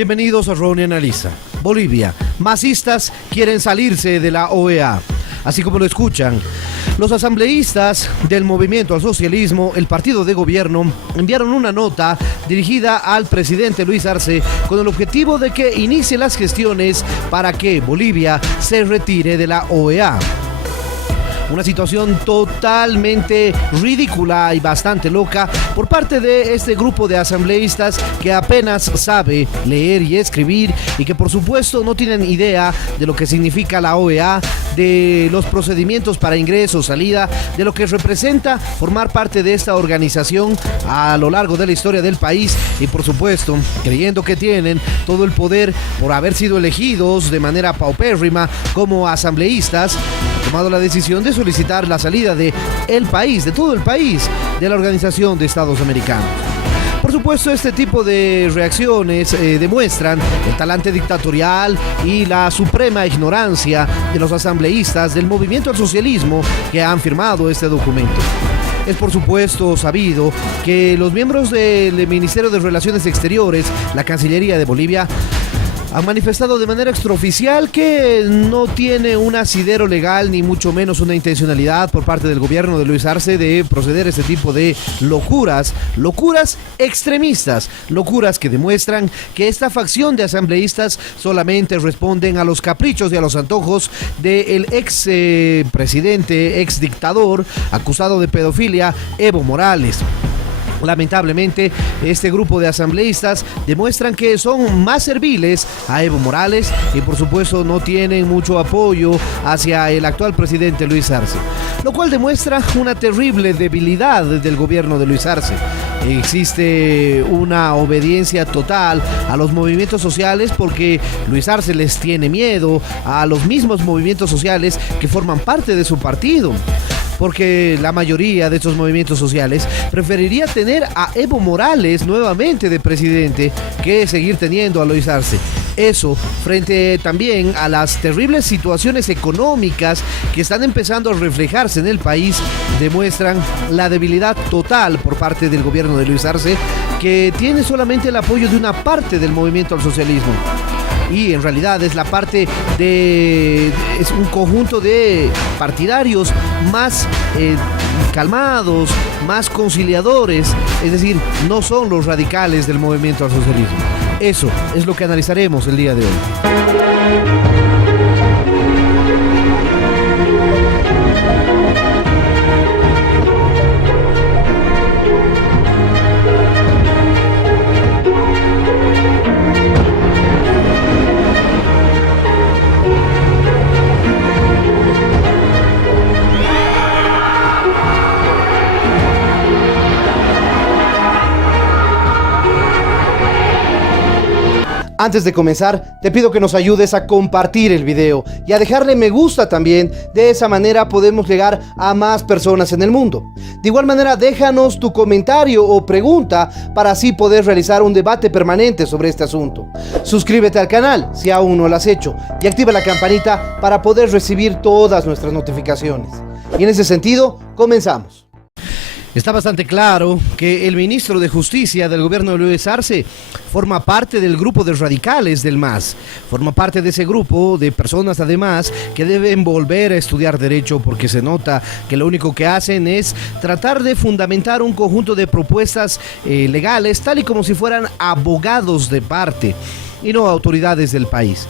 Bienvenidos a Ronnie Analiza. Bolivia. Masistas quieren salirse de la OEA. Así como lo escuchan, los asambleístas del Movimiento al Socialismo, el partido de gobierno, enviaron una nota dirigida al presidente Luis Arce con el objetivo de que inicie las gestiones para que Bolivia se retire de la OEA. Una situación totalmente ridícula y bastante loca por parte de este grupo de asambleístas que apenas sabe leer y escribir y que por supuesto no tienen idea de lo que significa la OEA, de los procedimientos para ingreso, salida, de lo que representa formar parte de esta organización a lo largo de la historia del país y por supuesto creyendo que tienen todo el poder por haber sido elegidos de manera paupérrima como asambleístas, han tomado la decisión de solicitar la salida de el país, de todo el país, de la Organización de Estados Americanos. Por supuesto, este tipo de reacciones demuestran el talante dictatorial y la suprema ignorancia de los asambleístas del Movimiento al Socialismo que han firmado este documento. Es por supuesto sabido que los miembros del Ministerio de Relaciones Exteriores, la Cancillería de Bolivia, han manifestado de manera extraoficial que no tiene un asidero legal ni mucho menos una intencionalidad por parte del gobierno de Luis Arce de proceder a este tipo de locuras extremistas, locuras que demuestran que esta facción de asambleístas solamente responden a los caprichos y a los antojos del ex presidente, ex dictador acusado de pedofilia, Evo Morales. Lamentablemente, este grupo de asambleístas demuestran que son más serviles a Evo Morales y por supuesto no tienen mucho apoyo hacia el actual presidente Luis Arce, lo cual demuestra una terrible debilidad del gobierno de Luis Arce. Existe una obediencia total a los movimientos sociales porque Luis Arce les tiene miedo a los mismos movimientos sociales que forman parte de su partido. Porque la mayoría de estos movimientos sociales preferiría tener a Evo Morales nuevamente de presidente que seguir teniendo a Luis Arce. Eso, frente también a las terribles situaciones económicas que están empezando a reflejarse en el país, demuestran la debilidad total por parte del gobierno de Luis Arce, que tiene solamente el apoyo de una parte del movimiento al socialismo. Y en realidad es un conjunto de partidarios más calmados, más conciliadores, es decir, no son los radicales del movimiento al socialismo. Eso es lo que analizaremos el día de hoy. Antes de comenzar, te pido que nos ayudes a compartir el video y a dejarle me gusta también. De esa manera podemos llegar a más personas en el mundo. De igual manera, déjanos tu comentario o pregunta para así poder realizar un debate permanente sobre este asunto. Suscríbete al canal si aún no lo has hecho y activa la campanita para poder recibir todas nuestras notificaciones. Y en ese sentido, comenzamos. Está bastante claro que el ministro de Justicia del gobierno de Luis Arce forma parte del grupo de radicales del MAS, forma parte de ese grupo de personas además que deben volver a estudiar derecho porque se nota que lo único que hacen es tratar de fundamentar un conjunto de propuestas legales tal y como si fueran abogados de parte y no autoridades del país.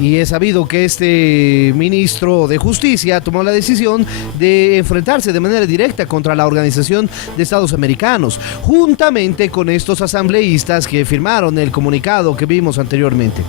Y es sabido que este ministro de Justicia tomó la decisión de enfrentarse de manera directa contra la Organización de Estados Americanos, juntamente con estos asambleístas que firmaron el comunicado que vimos anteriormente.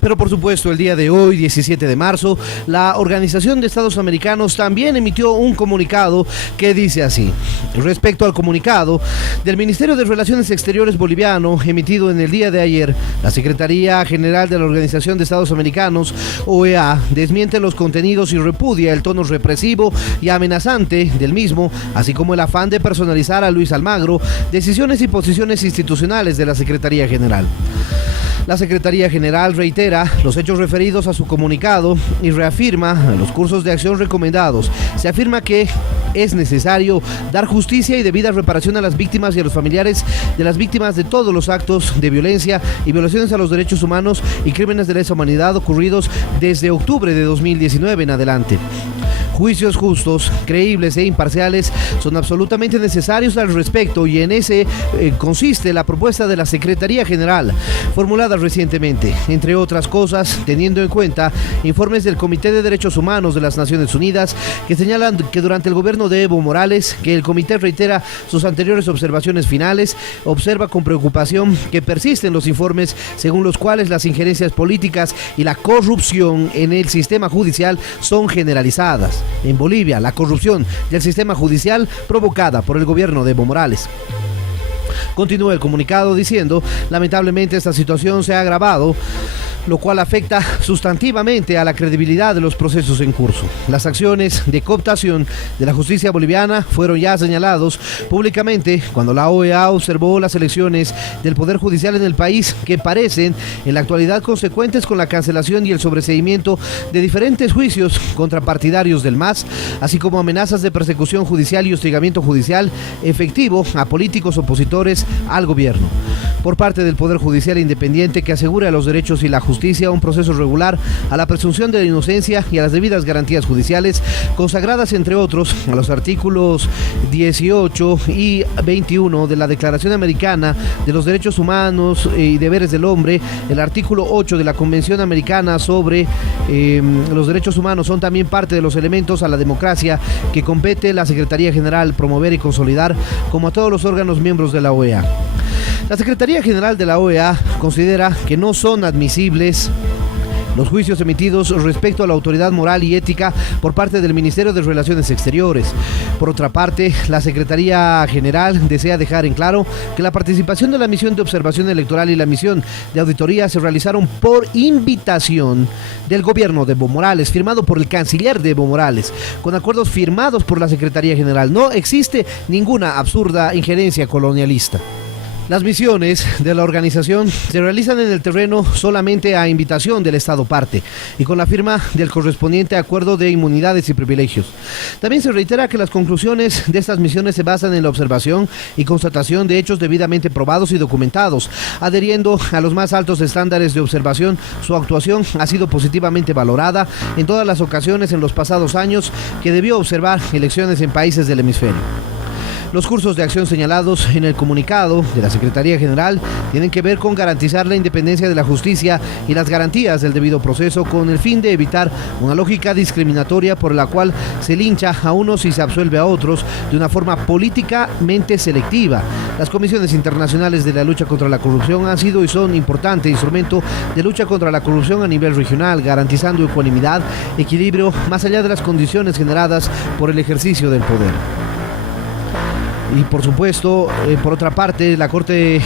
Pero por supuesto, el día de hoy, 17 de marzo, la Organización de Estados Americanos también emitió un comunicado que dice así: respecto al comunicado del Ministerio de Relaciones Exteriores boliviano emitido en el día de ayer, la Secretaría General de la Organización de Estados Americanos, OEA, desmiente los contenidos y repudia el tono represivo y amenazante del mismo, así como el afán de personalizar a Luis Almagro, decisiones y posiciones institucionales de la Secretaría General. La Secretaría General reitera los hechos referidos a su comunicado y reafirma los cursos de acción recomendados. Se afirma que es necesario dar justicia y debida reparación a las víctimas y a los familiares de las víctimas de todos los actos de violencia y violaciones a los derechos humanos y crímenes de lesa humanidad ocurridos desde octubre de 2019 en adelante. Juicios justos, creíbles e imparciales son absolutamente necesarios al respecto y en ese consiste la propuesta de la Secretaría General, formulada recientemente, entre otras cosas, teniendo en cuenta informes del Comité de Derechos Humanos de las Naciones Unidas que señalan que durante el gobierno de Evo Morales, que el comité reitera sus anteriores observaciones finales, observa con preocupación que persisten los informes según los cuales las injerencias políticas y la corrupción en el sistema judicial son generalizadas. En Bolivia, la corrupción del sistema judicial provocada por el gobierno de Evo Morales. Continúa el comunicado diciendo, lamentablemente esta situación se ha agravado, lo cual afecta sustantivamente a la credibilidad de los procesos en curso. Las acciones de cooptación de la justicia boliviana fueron ya señalados públicamente cuando la OEA observó las elecciones del Poder Judicial en el país que parecen en la actualidad consecuentes con la cancelación y el sobreseimiento de diferentes juicios contra partidarios del MAS, así como amenazas de persecución judicial y hostigamiento judicial efectivo a políticos opositores al gobierno. Por parte del Poder Judicial independiente que asegura los derechos y la justicia, un proceso regular a la presunción de la inocencia y a las debidas garantías judiciales, consagradas entre otros a los artículos 18 y 21 de la Declaración Americana de los Derechos Humanos y Deberes del Hombre, el artículo 8 de la Convención Americana sobre los Derechos Humanos, son también parte de los elementos a la democracia que compete la Secretaría General promover y consolidar, como a todos los órganos miembros de la OEA. La Secretaría General de la OEA considera que no son admisibles los juicios emitidos respecto a la autoridad moral y ética por parte del Ministerio de Relaciones Exteriores. Por otra parte, la Secretaría General desea dejar en claro que la participación de la misión de observación electoral y la misión de auditoría se realizaron por invitación del gobierno de Evo Morales, firmado por el canciller de Evo Morales, con acuerdos firmados por la Secretaría General. No existe ninguna absurda injerencia colonialista. Las misiones de la organización se realizan en el terreno solamente a invitación del Estado parte y con la firma del correspondiente acuerdo de inmunidades y privilegios. También se reitera que las conclusiones de estas misiones se basan en la observación y constatación de hechos debidamente probados y documentados. Adheriendo a los más altos estándares de observación, su actuación ha sido positivamente valorada en todas las ocasiones en los pasados años que debió observar elecciones en países del hemisferio. Los cursos de acción señalados en el comunicado de la Secretaría General tienen que ver con garantizar la independencia de la justicia y las garantías del debido proceso con el fin de evitar una lógica discriminatoria por la cual se lincha a unos y se absuelve a otros de una forma políticamente selectiva. Las comisiones internacionales de la lucha contra la corrupción han sido y son importante instrumento de lucha contra la corrupción a nivel regional, garantizando ecuanimidad, equilibrio, más allá de las condiciones generadas por el ejercicio del poder. Y por supuesto, por otra parte, la Corte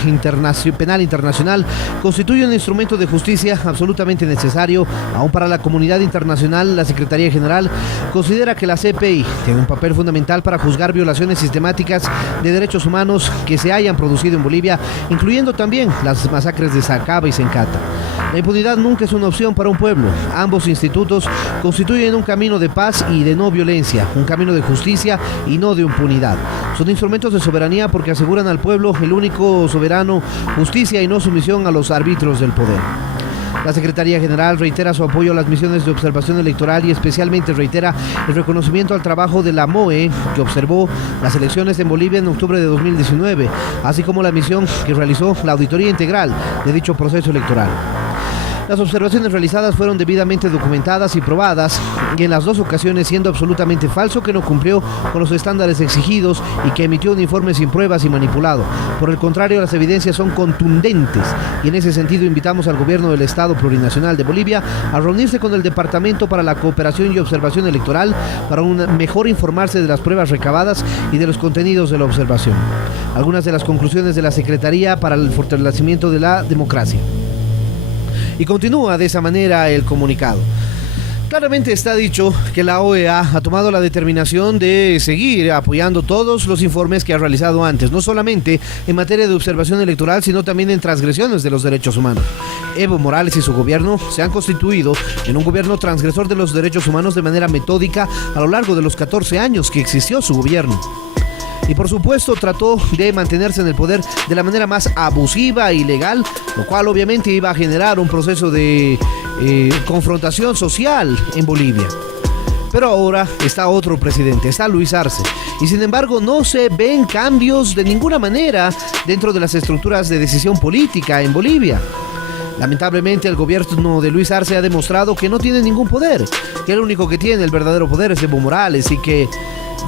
Penal Internacional constituye un instrumento de justicia absolutamente necesario, aún para la comunidad internacional. La Secretaría General considera que la CPI tiene un papel fundamental para juzgar violaciones sistemáticas de derechos humanos que se hayan producido en Bolivia, incluyendo también las masacres de Sacaba y Sencata. La impunidad nunca es una opción para un pueblo. Ambos institutos constituyen un camino de paz y de no violencia, un camino de justicia y no de impunidad. Son instrumentos de soberanía porque aseguran al pueblo el único soberano, justicia y no sumisión a los árbitros del poder. La Secretaría General reitera su apoyo a las misiones de observación electoral y especialmente reitera el reconocimiento al trabajo de la MOE, que observó las elecciones en Bolivia en octubre de 2019, así como la misión que realizó la auditoría integral de dicho proceso electoral. Las observaciones realizadas fueron debidamente documentadas y probadas, y en las dos ocasiones siendo absolutamente falso que no cumplió con los estándares exigidos y que emitió un informe sin pruebas y manipulado. Por el contrario, las evidencias son contundentes y en ese sentido invitamos al gobierno del Estado Plurinacional de Bolivia a reunirse con el Departamento para la Cooperación y Observación Electoral para mejor informarse de las pruebas recabadas y de los contenidos de la observación. Algunas de las conclusiones de la Secretaría para el fortalecimiento de la democracia. Y continúa de esa manera el comunicado. Claramente está dicho que la OEA ha tomado la determinación de seguir apoyando todos los informes que ha realizado antes, no solamente en materia de observación electoral, sino también en transgresiones de los derechos humanos. Evo Morales y su gobierno se han constituido en un gobierno transgresor de los derechos humanos de manera metódica a lo largo de los 14 años que existió su gobierno. Y por supuesto trató de mantenerse en el poder de la manera más abusiva y ilegal, lo cual obviamente iba a generar un proceso de confrontación social en Bolivia. Pero ahora está otro presidente, está Luis Arce, y sin embargo no se ven cambios de ninguna manera dentro de las estructuras de decisión política en Bolivia. Lamentablemente el gobierno de Luis Arce ha demostrado que no tiene ningún poder, que el único que tiene el verdadero poder es Evo Morales y que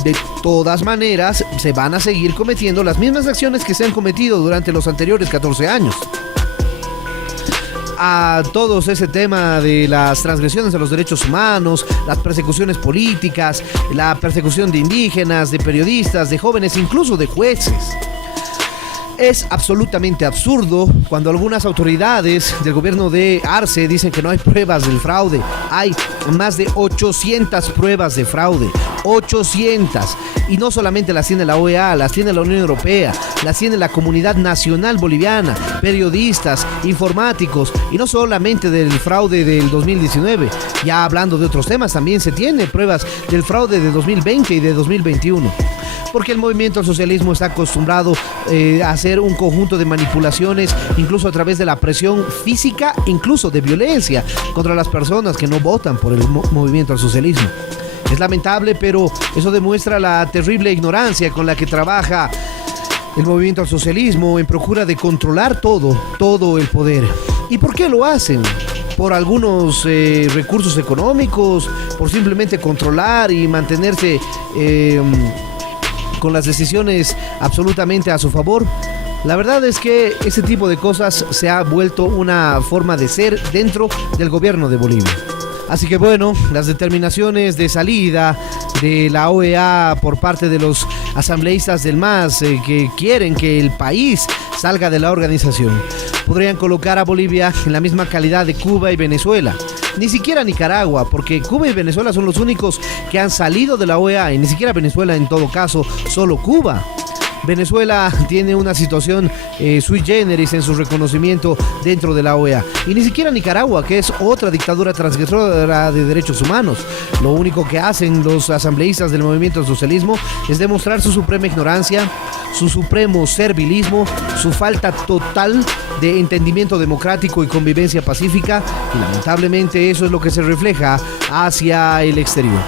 de todas maneras se van a seguir cometiendo las mismas acciones que se han cometido durante los anteriores 14 años. A todos ese tema de las transgresiones de los derechos humanos, las persecuciones políticas, la persecución de indígenas, de periodistas, de jóvenes, incluso de jueces. Es absolutamente absurdo cuando algunas autoridades del gobierno de Arce dicen que no hay pruebas del fraude. Hay más de 800 pruebas de fraude. 800. Y no solamente las tiene la OEA, las tiene la Unión Europea, las tiene la comunidad nacional boliviana, periodistas, informáticos, y no solamente del fraude del 2019. Ya hablando de otros temas, también se tiene pruebas del fraude de 2020 y de 2021. Porque el movimiento al socialismo está acostumbrado a hacer un conjunto de manipulaciones, incluso a través de la presión física, incluso de violencia contra las personas que no votan por el movimiento al socialismo. Es lamentable, pero eso demuestra la terrible ignorancia con la que trabaja el movimiento al socialismo en procura de controlar todo el poder. ¿Y por qué lo hacen? Por algunos recursos económicos, por simplemente controlar y mantenerse con las decisiones absolutamente a su favor. La verdad es que ese tipo de cosas se ha vuelto una forma de ser dentro del gobierno de Bolivia. Así que bueno, las determinaciones de salida de la OEA por parte de los asambleístas del MAS que quieren que el país salga de la organización podrían colocar a Bolivia en la misma calidad de Cuba y Venezuela. Ni siquiera Nicaragua, porque Cuba y Venezuela son los únicos que han salido de la OEA, y ni siquiera Venezuela en todo caso, solo Cuba. Venezuela tiene una situación sui generis en su reconocimiento dentro de la OEA. Y ni siquiera Nicaragua, que es otra dictadura transgresora de derechos humanos. Lo único que hacen los asambleístas del movimiento al socialismo es demostrar su suprema ignorancia, su supremo servilismo, su falta total de entendimiento democrático y convivencia pacífica, y lamentablemente eso es lo que se refleja hacia el exterior.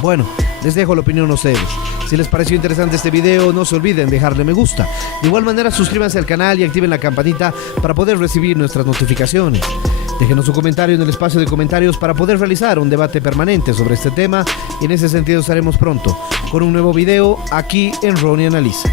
Bueno, les dejo la opinión a ustedes. Si les pareció interesante este video, no se olviden dejarle me gusta. De igual manera, suscríbanse al canal y activen la campanita para poder recibir nuestras notificaciones. Déjenos su comentario en el espacio de comentarios para poder realizar un debate permanente sobre este tema, y en ese sentido estaremos pronto con un nuevo video aquí en Ronnie Analiza.